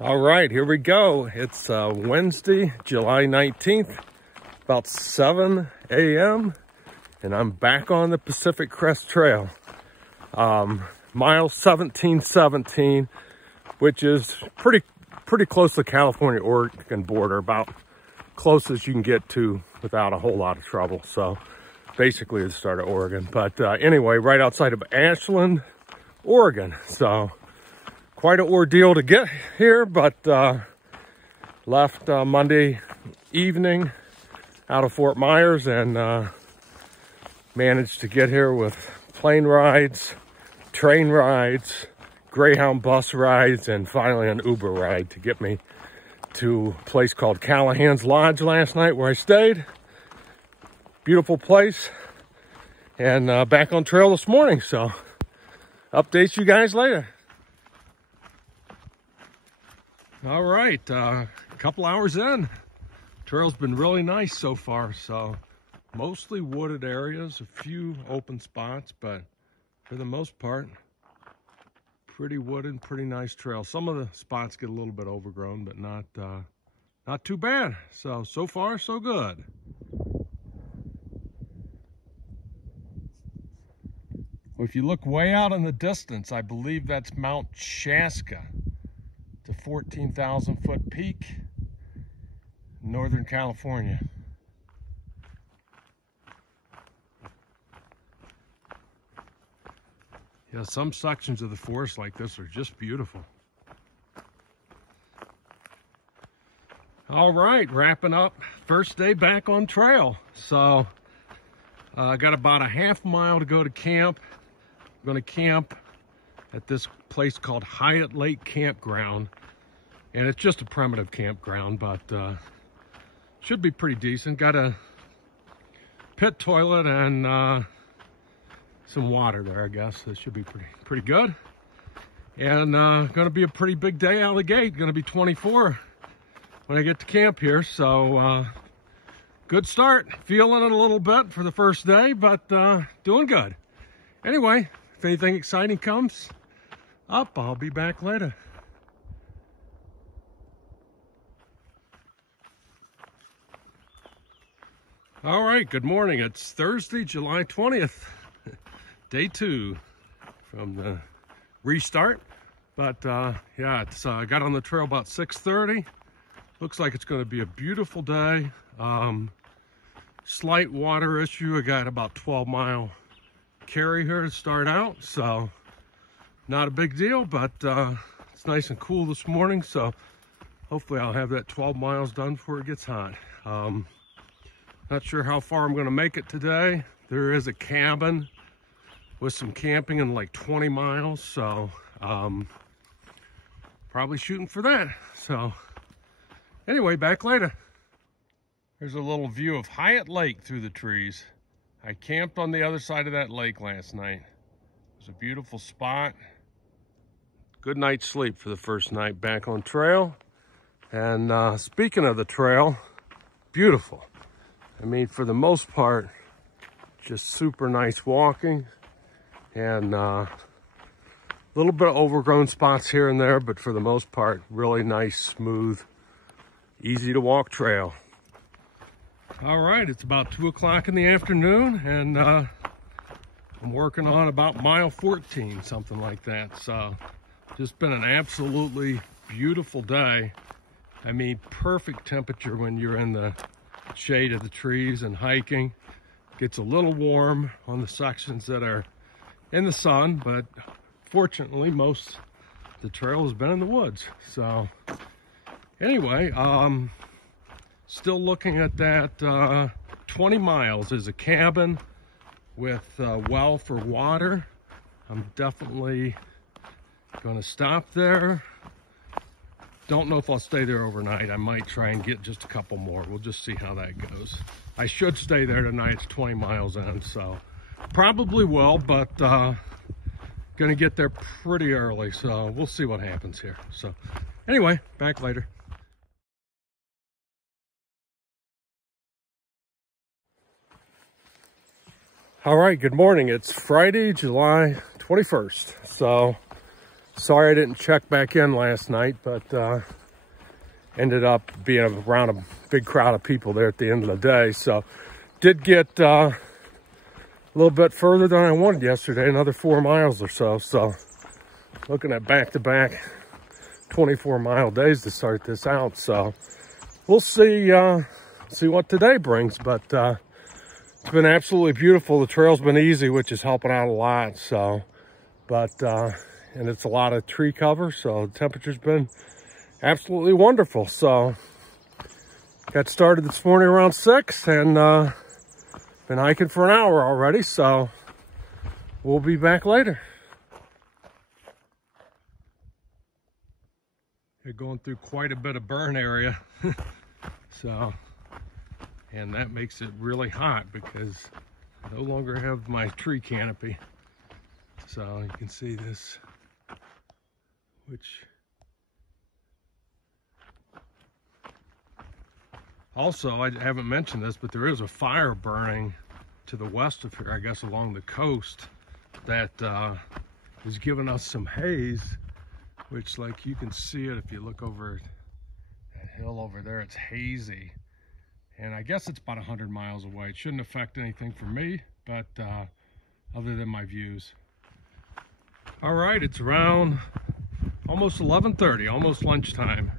All right, here we go. It's Wednesday, July 19th, about 7 a.m., and I'm back on the Pacific Crest Trail. Mile 1717, which is pretty close to the California-Oregon border, about close as you can get to without a whole lot of trouble. So basically the start of Oregon. But anyway, right outside of Ashland, Oregon. So quite an ordeal to get here, but left Monday evening out of Fort Myers and managed to get here with plane rides, train rides, Greyhound bus rides, and finally an Uber ride to get me to a place called Callahan's Lodge last night where I stayed. Beautiful place. And back on trail this morning, so update you guys later. All right, a couple hours in. Trail's been really nice so far, so mostly wooded areas, a few open spots, but for the most part, pretty wooded, pretty nice trail. Some of the spots get a little bit overgrown, but not too bad. So far, so good. If you look way out in the distance, I believe that's Mount Shaska. It's a 14,000 foot peak in Northern California. Yeah, some sections of the forest like this are just beautiful. All right, wrapping up first day back on trail. So I got about a half mile to go to camp. I'm going to camp at this place called Hyatt Lake Campground, and it's just a primitive campground, but should be pretty decent. Got a pit toilet and some water there, I guess. That should be pretty good. And going to be a pretty big day out of the gate. Going to be 24 when I get to camp here. So good start. Feeling it a little bit for the first day, but doing good. Anyway, if anything exciting comes up, I'll be back later. All right, good morning. It's Thursday, July 20th. Day 2 from the restart, but yeah, it's I got on the trail about 6:30. Looks like it's going to be a beautiful day. Slight water issue. I got about 12-mile carry here to start out, so not a big deal, but it's nice and cool this morning, so hopefully I'll have that 12 miles done before it gets hot. Not sure how far I'm going to make it today. There is a cabin with some camping in like 20 miles, so probably shooting for that. So anyway, back later. Here's a little view of Hyatt Lake through the trees. I camped on the other side of that lake last night. It was a beautiful spot. Good night's sleep for the first night back on trail. And speaking of the trail, beautiful. I mean, for the most part, just super nice walking. And a little bit of overgrown spots here and there, but for the most part, really nice, smooth, easy to walk trail. All right, it's about 2 o'clock in the afternoon, and I'm working on about mile 14, something like that. So just been an absolutely beautiful day. I mean, perfect temperature when you're in the shade of the trees and hiking. Gets a little warm on the sections that are in the sun, but fortunately most of the trail has been in the woods. So anyway, still looking at that 20 miles is a cabin with a well for water. I'm definitely going to stop there. Don't know if I'll stay there overnight. I might try and get just a couple more. We'll just see how that goes. I should stay there tonight. It's 20 miles in, so probably will, but gonna get there pretty early, so we'll see what happens here. So anyway, back later. All right, good morning. It's Friday, July 21st. So Sorry I didn't check back in last night, but ended up being around a big crowd of people there at the end of the day. So did get a little bit further than I wanted yesterday, another 4 miles or so. So looking at back-to-back 24-mile days to start this out. So we'll see what today brings, but it's been absolutely beautiful. The trail's been easy, which is helping out a lot. So, but and it's a lot of tree cover, so the temperature's been absolutely wonderful. So got started this morning around 6 and been hiking for an hour already. So we'll be back later. You're going through quite a bit of burn area. So, and that makes it really hot because I no longer have my tree canopy. So you can see this, which also, I haven't mentioned this, but there is a fire burning to the west of here, I guess along the coast, that is giving us some haze, which, like, you can see it if you look over that hill over there. It's hazy, and I guess it's about 100 miles away. It shouldn't affect anything for me, but other than my views. All right, it's around almost 11:30, almost lunchtime.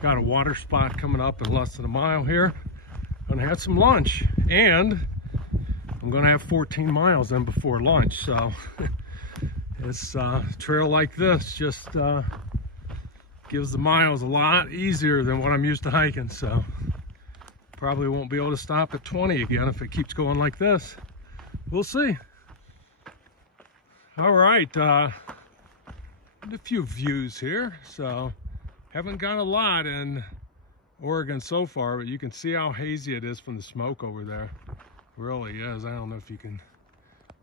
Got a water spot coming up in less than a mile here. Gonna have some lunch, and I'm gonna have 14 miles in before lunch. So this trail like this just gives the miles a lot easier than what I'm used to hiking. So probably won't be able to stop at 20 again if it keeps going like this. We'll see. All right, a few views here. So haven't got a lot in Oregon so far, but you can see how hazy it is from the smoke over there. It really is. I don't know if you can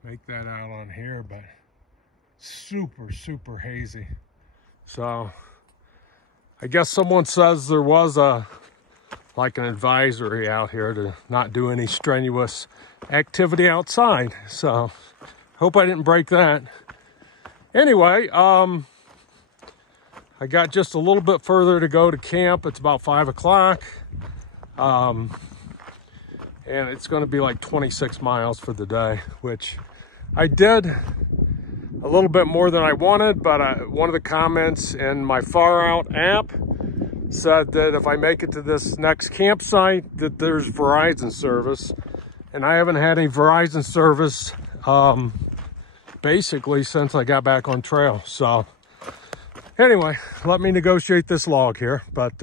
make that out on here, but super, super hazy. So I guess someone says there was like an advisory out here to not do any strenuous activity outside. So hope I didn't break that. Anyway, I got just a little bit further to go to camp. It's about 5 o'clock. And it's going to be like 26 miles for the day, which I did a little bit more than I wanted, but one of the comments in my Far Out app said that if I make it to this next campsite, that there's Verizon service. And I haven't had any Verizon service basically since I got back on trail. So anyway, let me negotiate this log here, but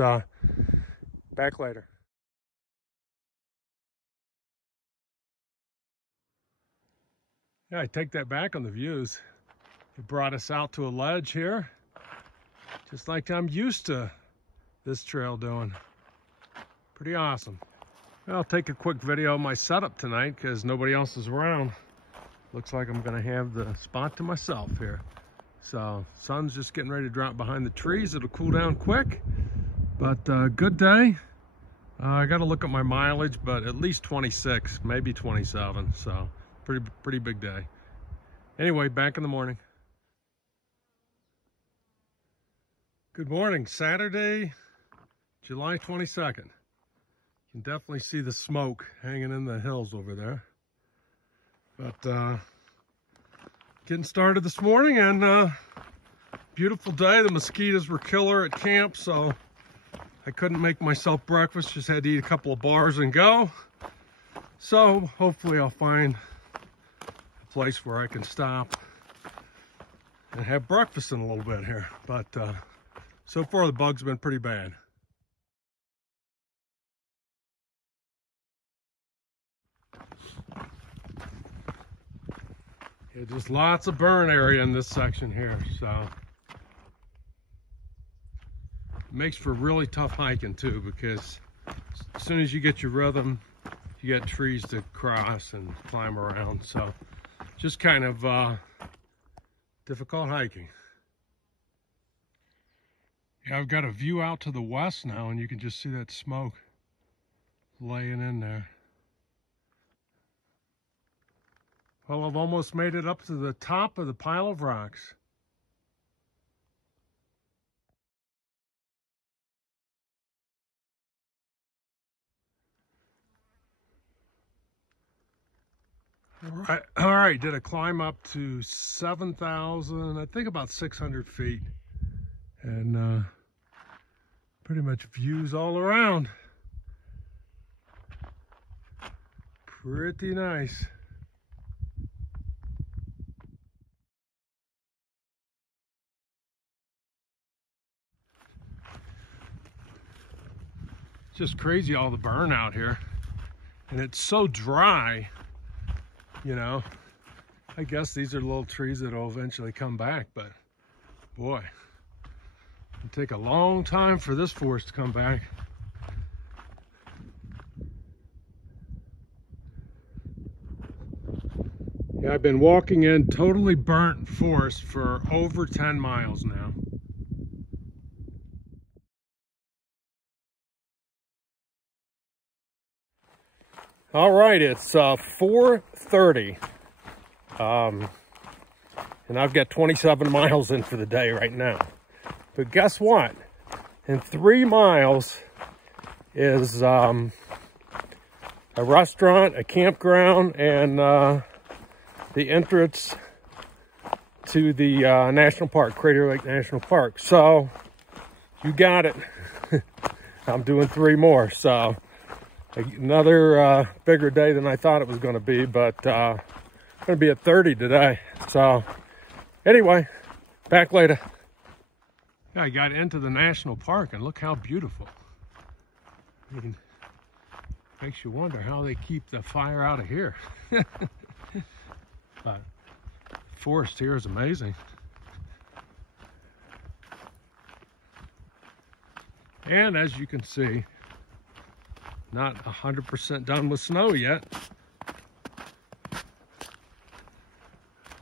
back later. Yeah, I take that back on the views. It brought us out to a ledge here, just like I'm used to this trail doing. Pretty awesome. I'll take a quick video of my setup tonight because nobody else is around. Looks like I'm gonna have the spot to myself here. So sun's just getting ready to drop behind the trees. It'll cool down quick, but good day. I got to look at my mileage, but at least 26, maybe 27. So pretty big day. Anyway, back in the morning. Good morning, Saturday, July 22nd. You can definitely see the smoke hanging in the hills over there. But getting started this morning, and beautiful day. The mosquitoes were killer at camp, so I couldn't make myself breakfast. Just had to eat a couple of bars and go. So hopefully I'll find a place where I can stop and have breakfast in a little bit here. But so far the bugs have been pretty bad. Yeah, just lots of burn area in this section here, so it makes for really tough hiking too, because as soon as you get your rhythm, you got trees to cross and climb around. So just kind of difficult hiking. Yeah, I've got a view out to the west now, and you can just see that smoke laying in there. Well, I've almost made it up to the top of the pile of rocks. All right, did a climb up to 7,000, I think about 600 feet. And pretty much views all around. Pretty nice. Just crazy, all the burn out here. And it's so dry, you know. I guess these are little trees that will eventually come back, but boy, it'll take a long time for this forest to come back. Yeah, I've been walking in totally burnt forest for over 10 miles now. All right, it's 4:30, and I've got 27 miles in for the day right now. But guess what? In 3 miles is a restaurant, a campground, and the entrance to the national park, Crater Lake National Park. So you got it. I'm doing 3 more, so another bigger day than I thought it was going to be, but I'm going to be at 30 today. So anyway, back later. Yeah, I got into the national park and look how beautiful. I mean, makes you wonder how they keep the fire out of here. But forest here is amazing. And as you can see, not 100% done with snow yet. I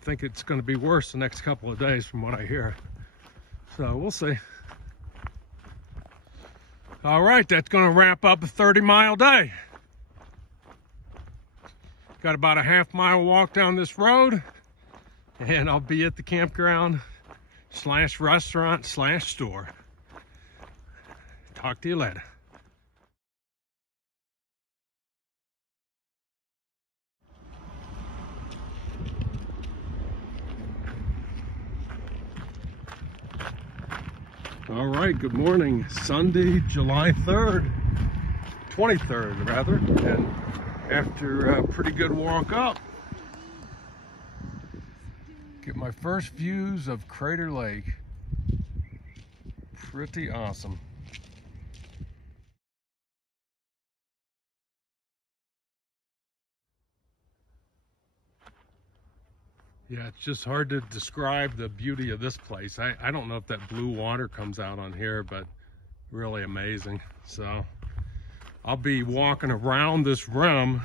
think it's going to be worse the next couple of days from what I hear. So we'll see. All right, that's going to wrap up a 30-mile day. Got about a half-mile walk down this road, and I'll be at the campground / restaurant / store. Talk to you later. All right, good morning. Sunday, July 3rd, 23rd rather, and after a pretty good walk up, get my first views of Crater Lake. Pretty awesome. Yeah, it's just hard to describe the beauty of this place. I don't know if that blue water comes out on here, but really amazing. So I'll be walking around this rim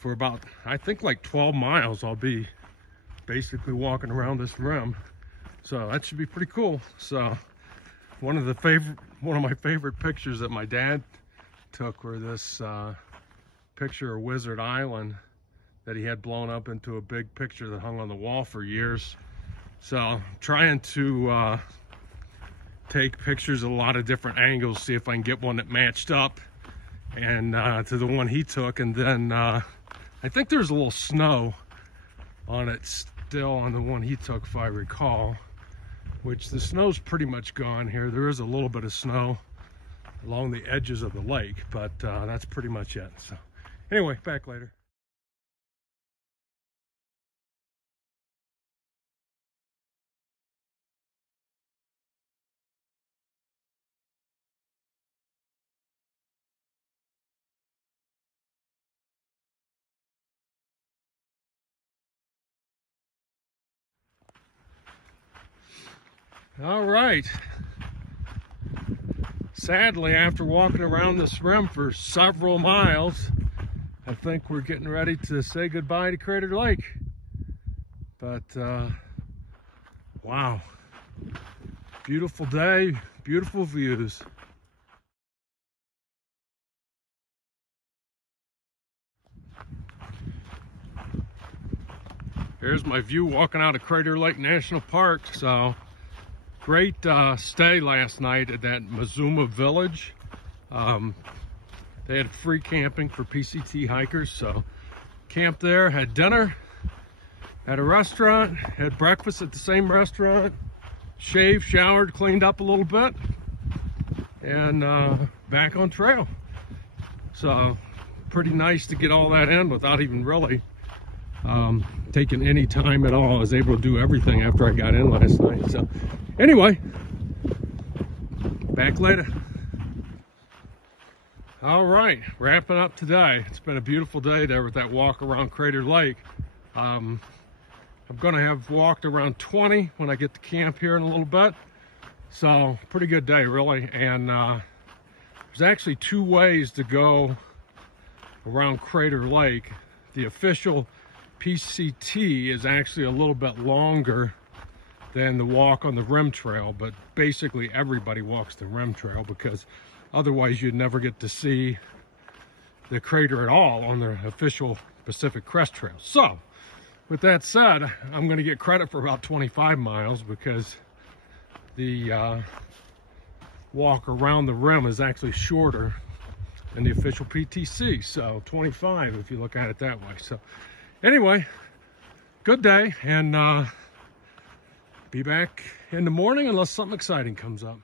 for about, I think like 12 miles. I'll be basically walking around this rim. So that should be pretty cool. So one of my favorite pictures that my dad took were this picture of Wizard Island that he had blown up into a big picture that hung on the wall for years. So trying to take pictures of a lot of different angles, see if I can get one that matched up and to the one he took. And then I think there's a little snow on it still on the one he took, if I recall, which the snow's pretty much gone here. There is a little bit of snow along the edges of the lake, but that's pretty much it. So anyway, back later. All right. Sadly, after walking around this rim for several miles, I think we're getting ready to say goodbye to Crater Lake. But, wow. Beautiful day, beautiful views. Here's my view walking out of Crater Lake National Park. So great stay last night at that Mazuma Village. They had free camping for PCT hikers, so Camped there, had dinner at a restaurant, had breakfast at the same restaurant, shaved, showered, cleaned up a little bit, and back on trail. So pretty nice to get all that in without even really taking any time at all. I was able to do everything after I got in last night. So anyway, back later. All right, wrapping up today. It's been a beautiful day there with that walk around Crater Lake. I'm gonna have walked around 20 when I get to camp here in a little bit. So pretty good day really. And there's actually 2 ways to go around Crater Lake. The official PCT is actually a little bit longer than the walk on the rim trail, but basically everybody walks the rim trail because otherwise you'd never get to see the crater at all on the official Pacific Crest Trail. So with that said, I'm going to get credit for about 25 miles because the walk around the rim is actually shorter than the official PTC. So 25 if you look at it that way. So anyway, good day, and be back in the morning unless something exciting comes up.